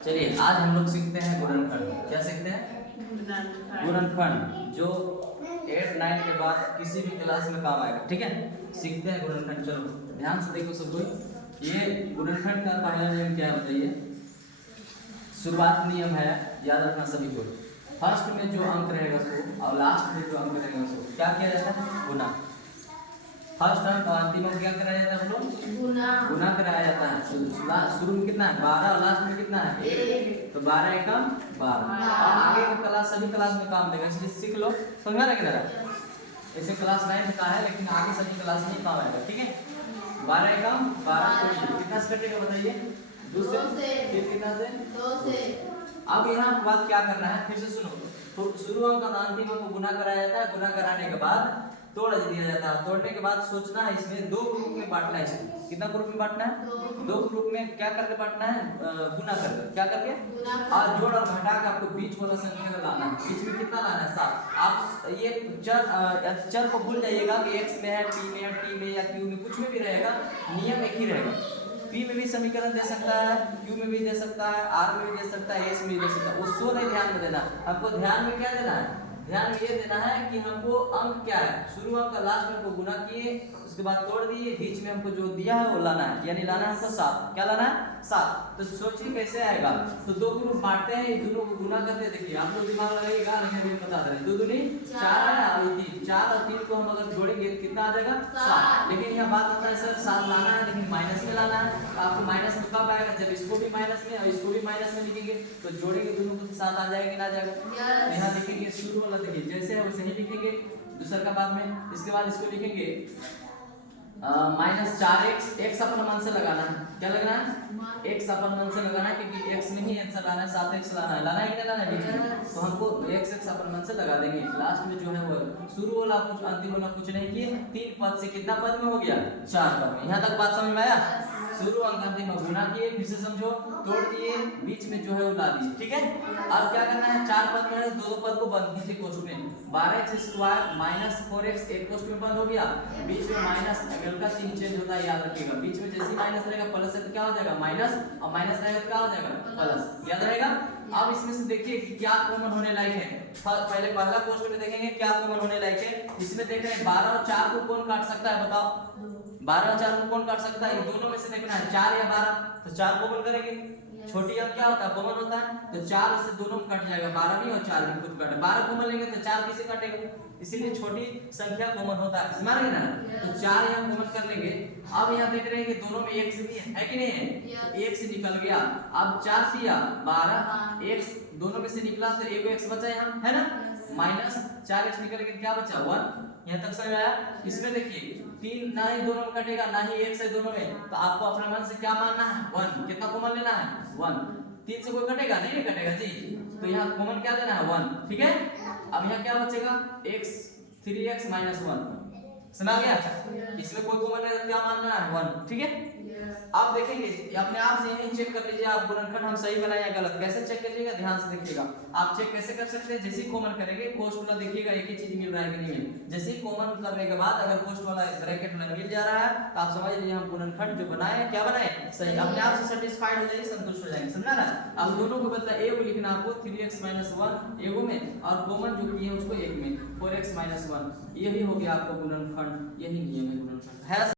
चलिए आज हम लोग सीखते हैं गुणनखंड। क्या सीखते हैं? गुणनखंड, जो 8, 9 के बाद किसी भी क्लास में काम आएगा। ठीक है, सीखते हैं गुणनखंड। चलो ध्यान से देखो सब कोई। ये गुणनखंड का पहला नियम क्या है बताइए? शुरुआत नियम है, याद रखना सभी को। फर्स्ट में जो अंक रहेगा सो और लास्ट में जो अंक रहेगा सो क्या किया जाता है? गुना। फर्स्ट अंक और अंतिम अंक क्या कराया जाता है? हम लोग गुना कराया जाता है। शुरू में कितना है? 12 और लास्ट में कितना है? 1। तो 12 एकम 12। और आगे का क्लास सभी क्लास में काम देगा, इसलिए सीख लो। समझा ना किधर? ऐसे क्लास 9 का है लेकिन आगे सभी क्लास में काम आएगा। ठीक है, 12 एकम 12 कितना से कटेगा बताइए? 2 से। फिर कितना से? 2 से। अब यहाँ बात क्या करना है, फिर से सुनो। तो शुरू अंक और अंतिम अंक को गुना कराया जाता है। गुना कराने के बाद तोड़ दिया जाता है। तोड़ने के बाद सोचना है इसमें 2 ग्रुप में बांटना है। इसको कितना ग्रुप में बांटना है? 2 ग्रुप में। क्या करके बांटना है? गुना करके। क्या करके? और जोड़ और घटा के आपको बीच वाला संख्या का लाना है। बीच में कितना लाना है? 7। आप ये चर को भूल जाइएगा कि x में है, p में है, t में या q में, कुछ में भी रहेगा, नियम एक ही रहेगा। p में भी समीकरण दे सकता है, q में भी दे सकता है, r में भी दे सकता है, s में भी दे सकता है। उसको नहीं ध्यान में देना। आपको ध्यान में क्या देना है? ध्यान में ये देना है कि हमको अंक क्या है, शुरू अंक का लास्ट अंक को गुना किए, उसके बाद तोड़ दिए, बीच में हमको जो दिया है वो लाना है, यानी लाना है हमको 7। क्या लाना है? 7। तो सोचिए कैसे आएगा। तो 2 ग्रुप बांटते हैं, इन दोनों को गुना करते हैं। देखिए आप लोग दिमाग लगाइएगा, लेकिन अभी बता दे रहे हैं। 2 दूनी 4 है और 3। 4 और 3 को हम अगर जोड़ेंगे तो कितना आ जाएगा? 7। लेकिन यहाँ बात आता है सर 7 लाना है लेकिन माइनस में लाना है। आपको माइनस में कब आएगा? जब इसको भी माइनस में और इसको भी माइनस में लिखेंगे तो जोड़ेंगे दोनों को 7 आ जाएगा कि ना जाएगा? यहाँ लिखेंगे शुरू वाला, देखिए जैसे है वैसे ही लिखेंगे दूसरा का बाद में। इसके बाद इसको लिखेंगे -4x। x अपन मन से लगाना है। क्या लगाना है? x अपन मन से लगाना है, क्योंकि x में ही आंसर लाना है, 7x लाना है। लाना है कि नहीं लाना है? तो हमको x अपन मन से लगा देंगे। लास्ट में जो है वो शुरू वाला कुछ अंतिम वाला कुछ नहीं किए, 3 पद से कितना पद में हो गया? 4 पद में। यहाँ तक बात समझ में आया? शुरू अंक अंतिम गुना किए, फिर से समझो, तोड़ दिए, बीच में जो है वो ला दिए। ठीक है, अब क्या करना है? 4 पद में है, 2 पद को बंद कीजिए कोष्ठ में। 12x² - 4x एक कोष्ठ में बंद हो गया, बीच में माइनस का चिन्ह चेंज होता है, याद रखिएगा। बीच में जैसे माइनस रहेगा प्लस है तो क्या हो जाएगा? माइनस, और माइनस रहेगा तो क्या हो जाएगा? प्लस। याद रहेगा? अब इसमें से देखिए कि क्या कॉमन होने लायक है। पहले पहला कोष्ठ में देखेंगे क्या कॉमन होने लायक है। इसमें देख रहे हैं 12 और 4 को कौन काट सकता है? बताओ, 12 और 4 को कौन काट सकता है? इन दोनों में से देखना है 4 या 12। तो 4 कॉमन करेंगे। छोटी अंक क्या होता है? कॉमन होता है। तो 4 से दोनों में कट जाएगा, 12 भी और 4 भी खुद कटे। 12 कॉमन लेंगे तो 4 किसे काटेगा? इसीलिए छोटी संख्या कॉमन होता है, समझ रहे ना? तो 4 यहाँ कॉमन कर लेंगे। अब यहाँ देख रहे हैं कि दोनों में x भी है कि नहीं है? x निकल गया। अब 4 से 12 x दोनों में से निकला तो एक x बचा यहाँ, है ना? -4x निकल के क्या बचा? 1। यहाँ तक समझ आया? इसमें देखिए 3 ना ही दोनों में कटेगा, ना ही x है दोनों में, तो आपको अपने मन से क्या मानना है? 1। कितना कॉमन लेना है? 1। 3 से कोई कटेगा? नहीं कटेगा जी। तो यहाँ कॉमन क्या देना है? 1। ठीक है, अब यहाँ क्या बचेगा? x 3x - 1। सुना गया? इसमें कोई कॉमन नहीं, क्या मानना है? 1। ठीक है, आप देखेंगे अपने आप से यही चेक कर लीजिए आप गुणनखंड हम सही बनाए या गलत। कैसे चेक करिएगा? ध्यान से देखिएगा। आप चेक कैसे कर सकते हैं? जैसे ही कॉमन करेंगे कोष्ठ वाला देखिएगा एक ही चीज मिल रहा है कि नहीं मिल। जैसे ही कॉमन करने के बाद अगर कोष्ठ वाला ब्रैकेट में मिल जा रहा है तो आप समझ लीजिए हम गुणनखंड जो बनाए क्या बनाए? सही। अपने आप से सेटिस्फाइड हो जाइए, संतुष्ट हो जाएंगे। समझा ना? अब दोनों को बदला ए को लिखना आपको 3x - 1 एगो में, और कॉमन जो किए उसको एक में 4x - 1। यही हो गया आपका गुणनखंड। यही नियम है गुणनखंड है।